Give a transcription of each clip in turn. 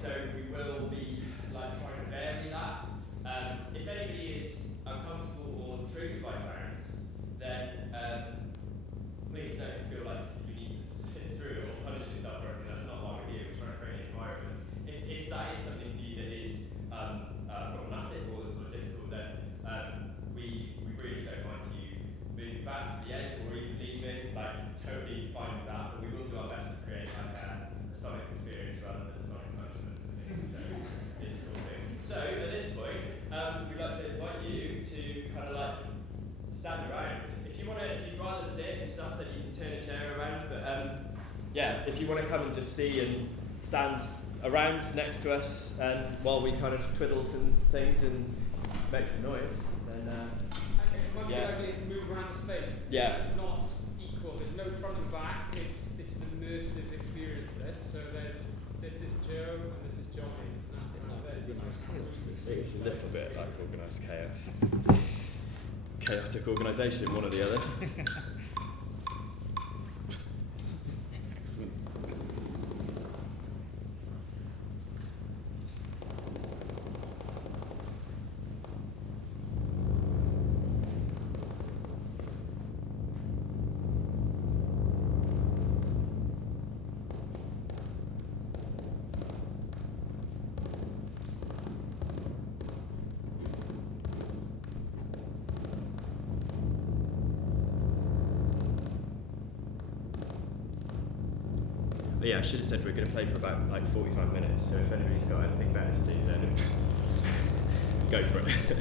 so we will be like trying to vary that. If anybody is uncomfortable or triggered by sounds, then please don't feel like you need to sit through it or punish yourself or anything. That's not why we're here. We're trying to create an environment. If that is something for you that is problematic or difficult, then we really don't mind you moving back to the edge or even leaving. Like, totally fine with that. But we will do our best to create like a sonic experience rather than a sonic punishment. I think. So it's a cool thing. So at this point, we'd like to invite you to kind of like stand around. If you'd rather sit and stuff, then you can turn a chair around. But yeah, if you want to come and just see and stand around next to us, and while we kind of twiddle some things and make some noise, then okay, it might be likely to move around the space. Yeah. It's not equal. There's no front and back. It's an immersive experience. So this is Joe and this is Johnny. It's a little bit like organised chaos. Chaotic organisation, one or the other. But yeah, I should have said we're going to play for about like 45 minutes, so if anybody's got anything better to do, then go for it.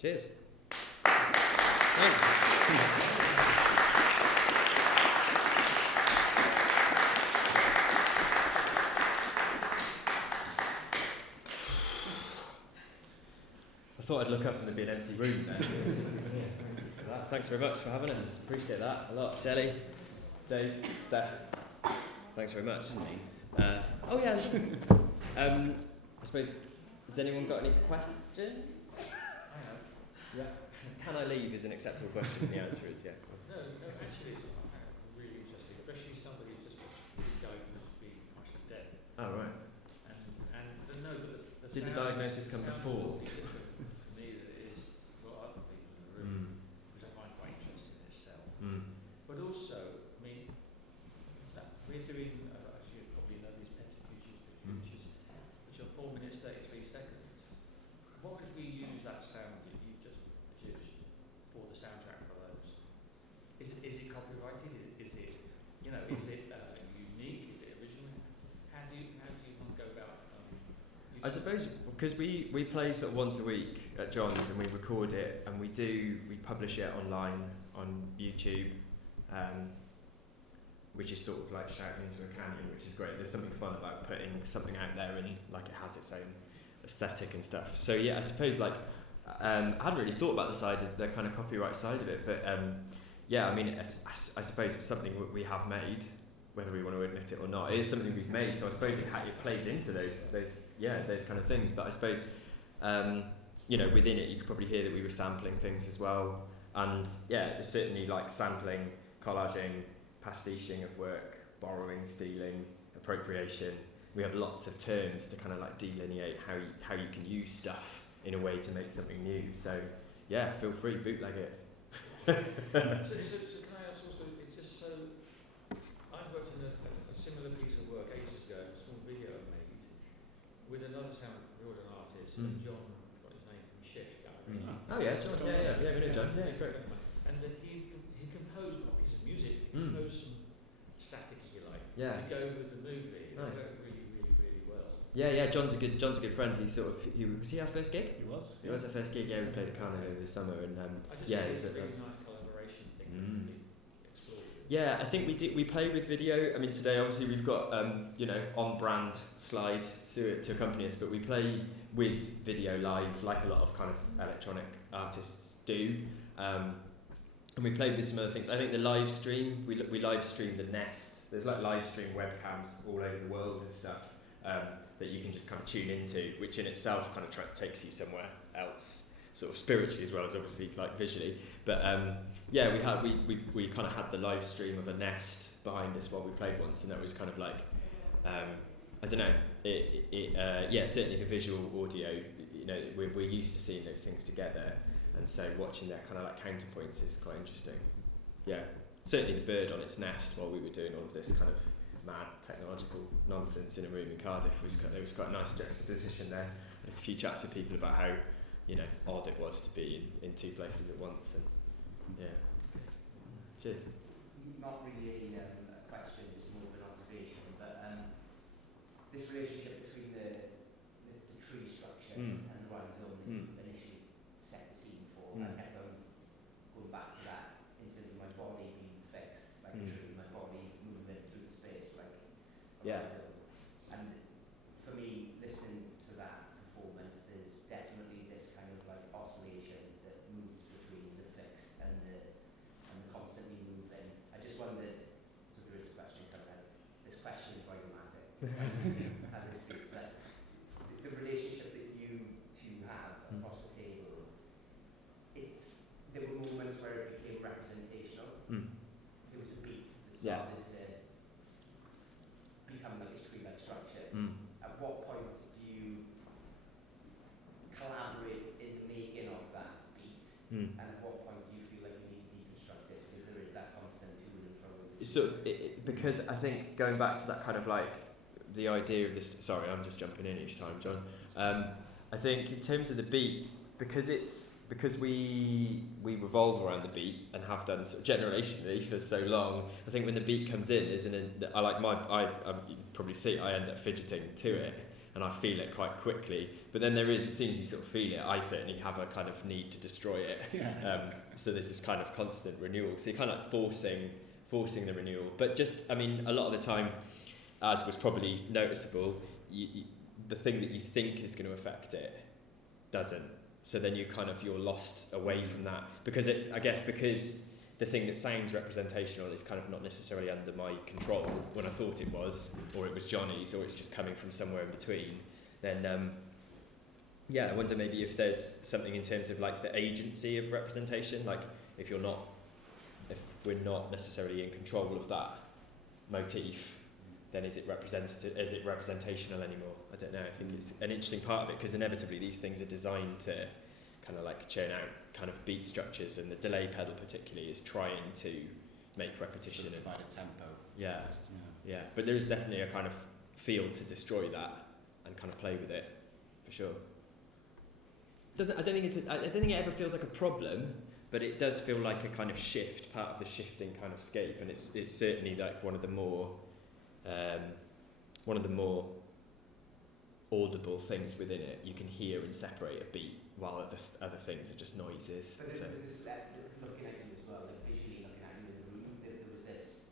Cheers. Thanks. I thought I'd look up and there'd be an empty room there. Thanks very much for having us. Appreciate that a lot. Shelley, Dave, Steph, thanks very much. Oh yeah. I suppose, has anyone got any questions? I have. Yeah. Can I leave is an acceptable question. The answer is yeah. No, actually, it's really interesting, especially somebody just diagnosed being partially dead. Oh right. The Did the diagnosis come before? Different for me than it is for other people in the room, which I find quite interesting in itself. But also, I mean, that we're doing, as you probably know, these pictures, which are 4 minutes 33 seconds. What if we use that sound that you've just produced for the soundtrack for those? Is it copyrighted? Is it unique? Is it original? How do you go about? I suppose because we play sort of once a week at John's and we record it and we publish it online on YouTube, which is sort of like shouting into a canyon, which is great. There's something fun about putting something out there and like it has its own aesthetic and stuff. So yeah, I suppose like I hadn't really thought about the kind of copyright side of it, but yeah, I mean I suppose it's something we have made, whether we want to admit it or not. It is something we've made, so I suppose it plays into those kind of things. But I suppose within it you could probably hear that we were sampling things as well, and yeah, there's certainly like sampling, collaging, pastiching of work, borrowing, stealing, appropriation. We have lots of terms to kind of like delineate how you can use stuff in a way to make something new. So yeah, feel free, bootleg it. So can I ask also, it's just so, I worked on a similar piece of work ages ago, a small video I made, with another sound recording artist, John, got his name from Shift Gallery. Oh yeah, John, yeah, we know John, yeah, great. And he composed my piece of music, he composed some static, if you like, Yeah. to go with the movie. It Nice. worked really well. Yeah, John's a good friend. Was he our first gig? He was. It was our first gig. Yeah, we played at Carno over the summer, and I just yeah, think it's it's a really nice collaboration thing that we explored. yeah. I think we play with video. I mean, today obviously we've got on brand slide to accompany us, but we play with video live, like a lot of kind of electronic artists do. And we played with some other things. I think the live stream, we live stream the Nest. There's like live stream webcams all over the world and stuff that you can just kind of tune into, which in itself kind of takes you somewhere else, sort of spiritually as well as obviously like visually. But yeah, we kind of had the live stream of a Nest behind us while we played once, and that was kind of like I don't know. Yeah, certainly the visual audio. We're used to seeing those things together. And so watching their kind of like counterpoints is quite interesting. Yeah, certainly the bird on its nest while we were doing all of this kind of mad technological nonsense in a room in Cardiff there was quite a nice juxtaposition there. And a few chats with people about how odd it was to be in two places at once. And yeah, cheers. Not really a question, just more of an observation. But this relationship between the tree structure and the rhizome that you initially set the scene for, I kept on going back to that in terms of my body being fixed like a tree, my body moving through the space like a rhizome. And for me, listening to that performance, there's definitely this kind of like oscillation that moves between the fixed and the constantly moving. I just wondered, so there is a question coming out. This question is rhizomatic as I speak, but the relationship that you two have across the table, there were moments where it became representational. There was a beat that started to become like a tree-like structure. At what point do you collaborate in the making of that beat? And at what point do you feel like you need to deconstruct it? Because there is that constant to and fro. Because I think going back to that kind of like the idea of this. Sorry, I'm just jumping in each time, John. I think in terms of the beat, because we revolve around the beat and have done sort of generationally for so long. I think when the beat comes in, you probably see I end up fidgeting to it, and I feel it quite quickly. But then there is, as soon as you sort of feel it, I certainly have a kind of need to destroy it. So there's this kind of constant renewal. So you're kind of like forcing the renewal. But just, I mean, a lot of the time, as was probably noticeable, the thing that you think is going to affect it doesn't. So then you're lost away from that. Because because the thing that sounds representational is kind of not necessarily under my control when I thought it was, or it was Johnny's, or it's just coming from somewhere in between, then I wonder maybe if there's something in terms of like the agency of representation, like if we're not necessarily in control of that motif, then is it representational anymore? I don't know. I think it's an interesting part of it, because inevitably these things are designed to kind of like churn out kind of beat structures, and the delay pedal particularly is trying to make repetition and provide a tempo. Yeah. But there is definitely a kind of feel to destroy that and kind of play with it, for sure. I don't think it ever feels like a problem, but it does feel like a kind of shift, part of the shifting kind of scape, and it's certainly like one of the more audible things within it. You can hear and separate a beat, while other things are just noises. But there was this, looking at you as well, like visually looking at you in the room, there was this,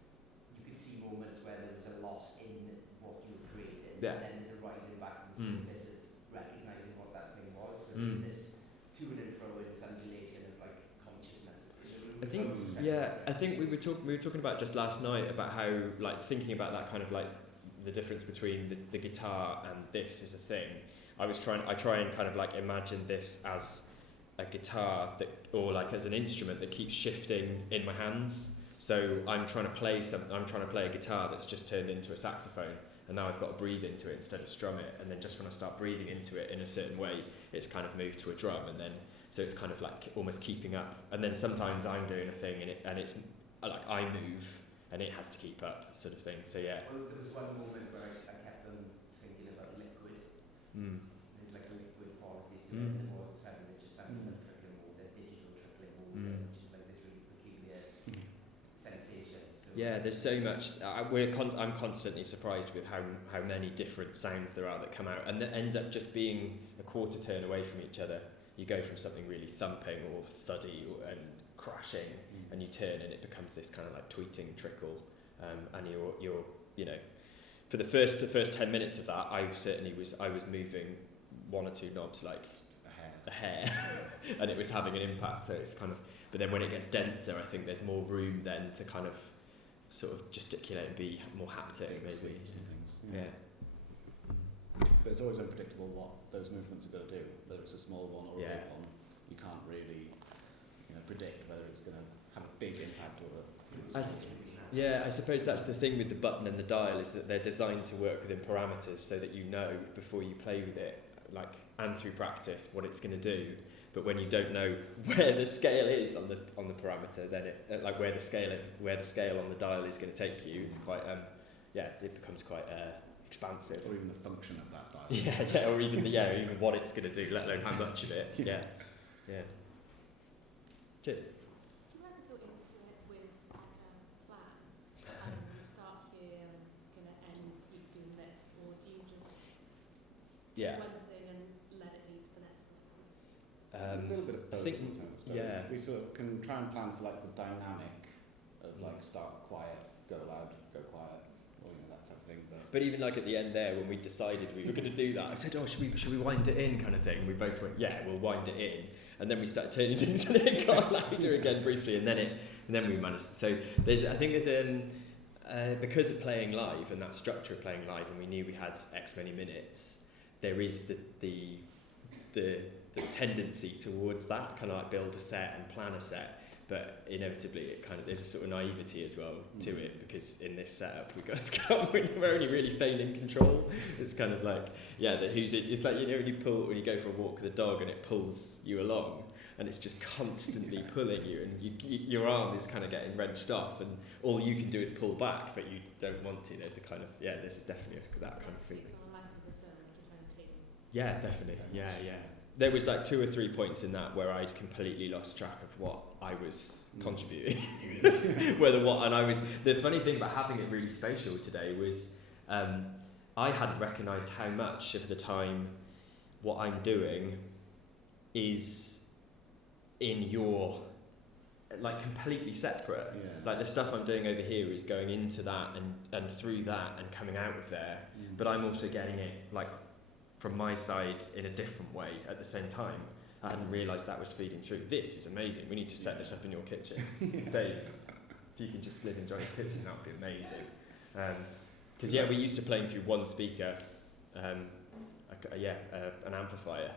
you could see moments where there was a loss in what you were creating, and then there's a rising back to the surface of recognising what that thing was. So there's this to and fro in this undulation of like consciousness in the room. I think we were talking about just last night about how, like, thinking about that kind of like the difference between the guitar and this is a thing. I try and kind of like imagine this as a guitar or like as an instrument that keeps shifting in my hands. So I'm trying to play a guitar that's just turned into a saxophone, and now I've got to breathe into it instead of strum it. And then just when I start breathing into it in a certain way, it's kind of moved to a drum, and then so it's kind of like almost keeping up. And then sometimes I'm doing a thing and it's like I move and it has to keep up, sort of thing. So yeah. Well, there was one moment where I kept on thinking about liquid. There's like a liquid quality to it, and there was a sound that just sounded like trickling water, digital trickling water, which is like this really peculiar sensation. So yeah, there's so much. I'm constantly surprised with how many different sounds there are that come out, and that end up just being a quarter turn away from each other. You go from something really thumping or thuddy and crashing, and you turn, and it becomes this kind of like tweeting trickle, and you're for the first 10 minutes of that, I was moving one or two knobs like a hair, and it was having an impact. So it's kind of, but then when it gets denser, I think there's more room then to kind of sort of gesticulate and be more haptic, maybe. Things. Yeah. But it's always unpredictable what those movements are going to do, whether it's a small one or a big one. You can't really predict whether it's going to have a big impact or a small one. Yeah, I suppose that's the thing with the button and the dial, is that they're designed to work within parameters so that you know before you play with it, like, and through practice, what it's going to do. But when you don't know where the scale is on the parameter, then it like where the scale on the dial is going to take you, it's quite it becomes quite expansive. Or even the function of that dial. Yeah, or even even what it's going to do, let alone how much of it. Yeah. Cheers. Do you ever go into it with like a plan? I'm going to start here and going to end with doing this, or do you just do one thing and let it lead to the next? A little bit of both sometimes, I suppose. Yeah. We sort of can try and plan for like the dynamic of like start quiet, go loud, go quiet, or that type of thing. But even like at the end there, when we decided we were going to do that, I said, "Oh, should we wind it in?" kind of thing. We both went, "Yeah, we'll wind it in." And then we started turning things, and it got louder again briefly, and then we managed. So there's because of playing live and that structure of playing live, and we knew we had X many minutes. There is the tendency towards that kind of like build a set and plan a set. But inevitably, it kind of there's a sort of naivety as well to it, because in this setup we're only really feigning control. It's kind of like it's like when you go for a walk with a dog and it pulls you along, and it's just constantly pulling you, and your arm is kind of getting wrenched off, and all you can do is pull back, but you don't want to. There's a kind of this is definitely that kind of feeling. On a life of its own to try and take. Yeah, definitely. Yeah. There was like 2 or 3 points in that where I'd completely lost track of what I was contributing. The funny thing about having it really spatial today was I hadn't recognised how much of the time what I'm doing is in your, like, completely separate. Yeah. Like, the stuff I'm doing over here is going into that and through that and coming out of there, but I'm also getting it, like, from my side in a different way at the same time. I hadn't realised that was feeding through. This is amazing. We need to set this up in your kitchen. Dave, if you can just live in Johnny's kitchen, that would be amazing. Because we used to playing through one speaker, an amplifier,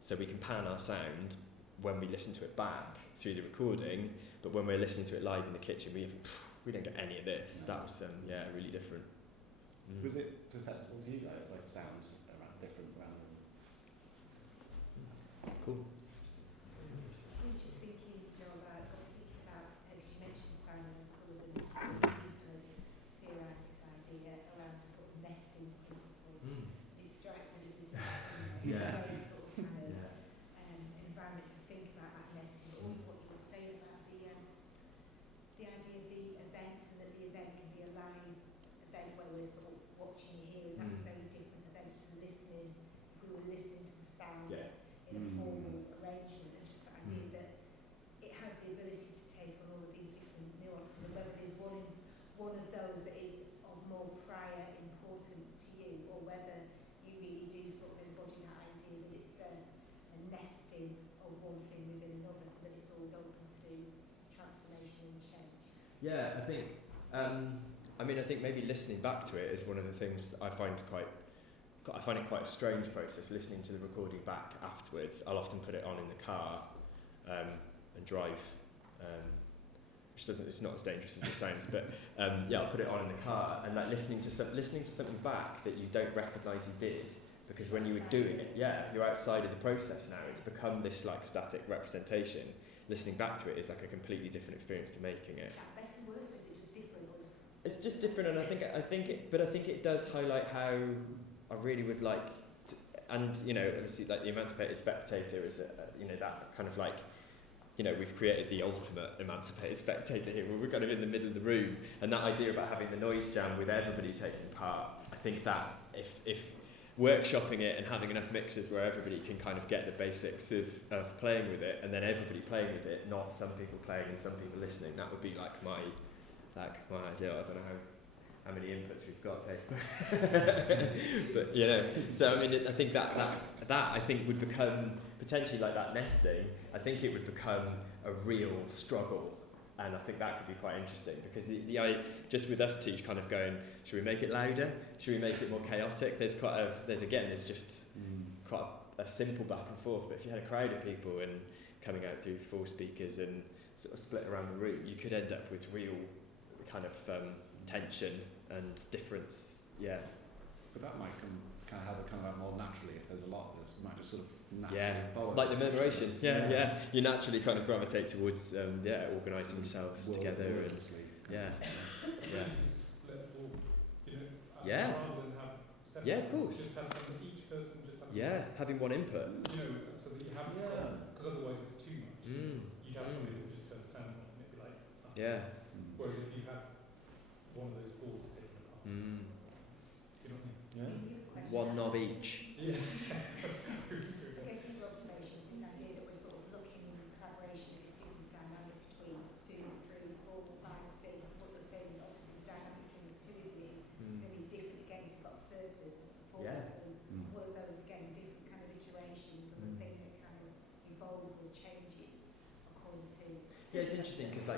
so we can pan our sound when we listen to it back through the recording, but when we're listening to it live in the kitchen, we don't get any of this. That was really different. Was it perceptible to you guys, like sounds different around them? Cool. I was just thinking, because you mentioned Simon Sullivan, his kind of theorised this idea around the sort of nesting principle. It strikes me as this very sort of kind of environment to think about that nesting, but also what you were saying about the idea of the event, and that the event can be a live event where we're sort of watching it here, and that's a very different event to listening. If we were listening to the sound in a formal arrangement, and just the idea that it has the ability to take on all of these different nuances, and whether there's one of those that is of more prior importance to you, or whether you really do sort of embody that idea that it's a nesting of one thing within another, so that it's always open to transformation and change. Yeah, I think. I think maybe listening back to it is one of the things I find it quite a strange process, listening to the recording back afterwards. I'll often put it on in the car and drive, which it's not as dangerous as it sounds, but I'll put it on in the car, and like listening to something back that you don't recognise you did, because when you were doing it, you're outside of the process now. It's become this like static representation. Listening back to it is like a completely different experience to making it. Is that better, worse, or is it just different? It's just different, and I think it does highlight how I really would like to, and obviously like the emancipated spectator is that kind of like, we've created the ultimate emancipated spectator here, where we're kind of in the middle of the room, and that idea about having the noise jam with everybody taking part, I think that if workshopping it and having enough mixes where everybody can kind of get the basics of playing with it, and then everybody playing with it, not some people playing and some people listening, that would be like my idea. I don't know how many inputs we've got, Dave. But so I mean, I think that I think would become potentially like that nesting. I think it would become a real struggle, and I think that could be quite interesting, because just with us two kind of going, should we make it louder? Should we make it more chaotic? There's just quite a simple back and forth. But if you had a crowd of people and coming out through full speakers and sort of split around the room, you could end up with real kind of tension and difference. Yeah. But that might have it come out more naturally if there's a lot. This might just sort of naturally follow. Like the murmuration. Yeah. You naturally kind of gravitate towards organising yourselves together and Split or, Yeah. rather than have separate. Yeah, of course. Just have some, each person just have. Having one input. So that you haven't got, because otherwise it's too much. You'd have somebody that would just turn the sound off and it'd be like. Yeah. Whereas if you had one of those boards taken apart, you know what I mean? One knob each. Yeah. I guess your observation is this idea that we're sort of looking in collaboration at this different dynamic between 2, 3, 4, 5, 6. What you're saying is obviously the dynamic between the two of you is going to be different again if you've got a third person, a fourth person. All of those again different kind of iterations of a thing that kind of evolves or changes according to. Yeah, it's interesting because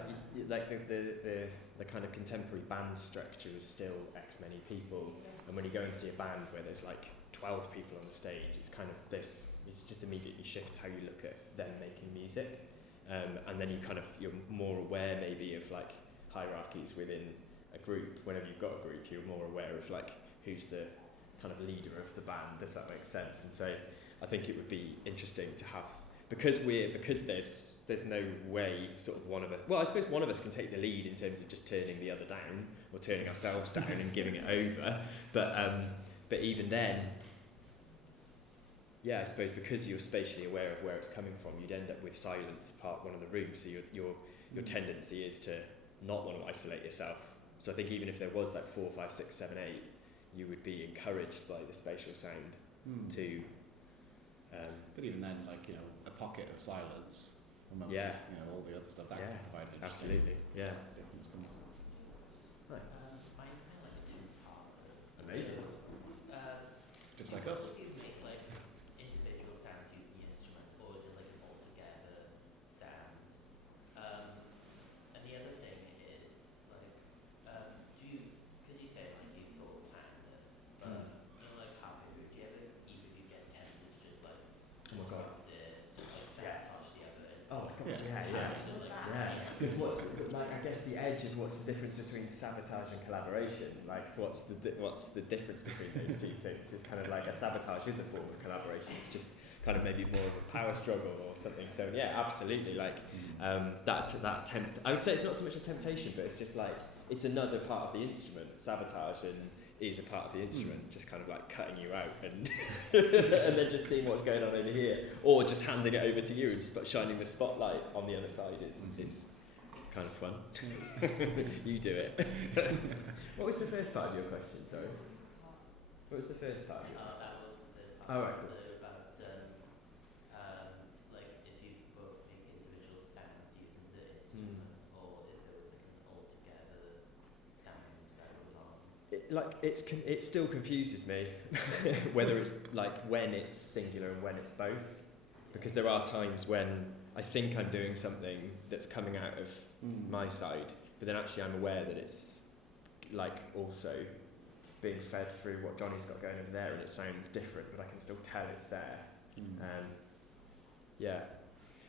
the kind of contemporary band structure is still X many people, and when you go and see a band where there's like 12 people on the stage, it's kind of this. It's just immediately shifts how you look at them making music, and then you're more aware maybe of like hierarchies within a group. Whenever you've got a group, you're more aware of like who's the kind of leader of the band, if that makes sense. And so I think it would be interesting to have. Because there's no way sort of one of us. Well, I suppose one of us can take the lead in terms of just turning the other down or turning ourselves down and giving it over. But even then, I suppose because you're spatially aware of where it's coming from, you'd end up with silence apart one of the rooms. So your tendency is to not want to isolate yourself. So I think even if there was like 4, 5, 6, 7, 8, you would be encouraged by the spatial sound to. But even then, like, you know, a pocket of silence amongst, you know, all the other stuff that can provide an absolutely, difference. Right. Mine's kind of like a two-parter. Amazing. Just like us. Do you make like individual sounds using the instruments, or is it like an all-together sound? And the other thing is like, do you? Because you say like you sort of plan this, but you know, like halfway through, do you ever even you get tempted to just like disrupt it, just like sabotage the other? Because what's like? I guess the edge of what's the difference between sabotage and collaboration? Like, what's the difference between those two things? It's kind of like a sabotage is a form of collaboration. It's just kind of maybe more of a power struggle or something. So yeah, absolutely. Like that attempt. I would say it's not so much a temptation, but it's just like it's another part of the instrument. Sabotage is a part of the instrument, just kind of like cutting you out and and then just seeing what's going on over here, or just handing it over to you and shining the spotlight on the other side is kind of fun. You do it. What was the first part of your question? Sorry. What was the first part? That was the first part. Oh, right, cool. About like if you both make individual sounds using the instruments, or if it was like an all-together sound that goes on. It still confuses me whether it's like when it's singular and when it's both, because there are times when I think I'm doing something that's coming out of my side, but then actually I'm aware that it's like also being fed through what Johnny's got going over there, and it sounds different, but I can still tell it's there.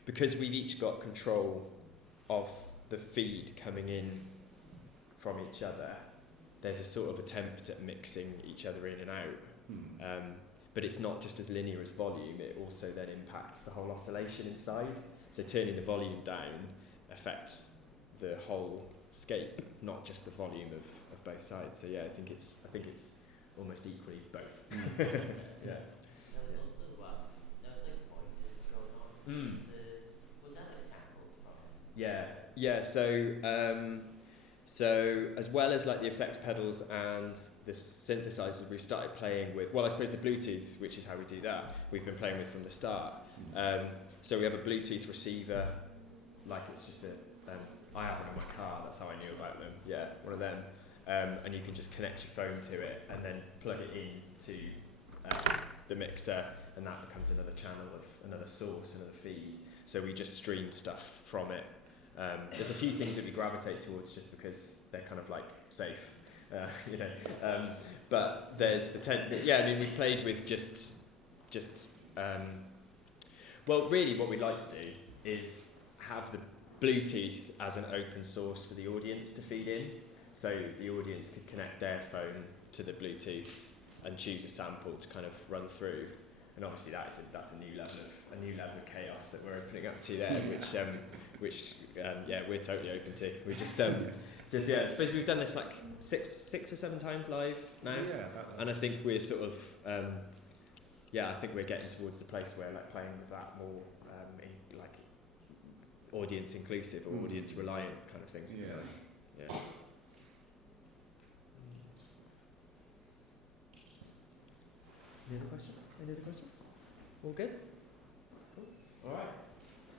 Because we've each got control of the feed coming in from each other. There's a sort of attempt at mixing each other in and out, but it's not just as linear as volume. It also then impacts the whole oscillation inside. So turning the volume down affects the whole scape, not just the volume of both sides. So yeah, I think it's almost equally both. There was also there was like voices going on. Was that like sampled from? So as well as like the effects pedals and the synthesizers we've started playing with, well, I suppose the Bluetooth, which is how we do that, we've been playing with from the start. So we have a Bluetooth receiver, like it's just I have one in my car, that's how I knew about them. Yeah, one of them. And you can just connect your phone to it and then plug it into the mixer, and that becomes another channel of another source, another feed. So we just stream stuff from it. There's a few things that we gravitate towards just because they're kind of like safe, but there's we've played with well, really what we'd like to do is have the Bluetooth as an open source for the audience to feed in, so the audience could connect their phone to the Bluetooth and choose a sample to kind of run through. And obviously that's a new level of chaos that we're opening up to there, which we're totally open to. We just I suppose we've done this like six or seven times live now, and I think we're sort of I think we're getting towards the place where like playing with that more like audience inclusive or audience reliant kind of things. Nice. Any other questions? All good? Cool. All right.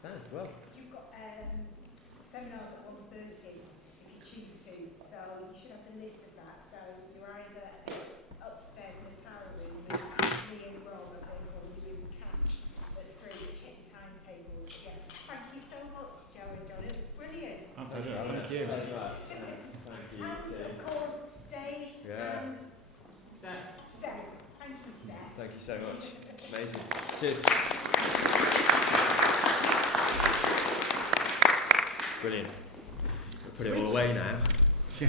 Sound well. You've got seminars at 1:30 if you choose to, so you should have the list of that. So you're either upstairs in the tower room with me and Rob available with you camp at 3, check your timetables. Yeah. Thank you so much, Joe and John. It was brilliant. Thank you. Thank you. Thank you. And of course, Dave and Steph. Thank you, Steph. Thank you so much. Amazing. Cheers. Brilliant. Put it all away now. Yeah.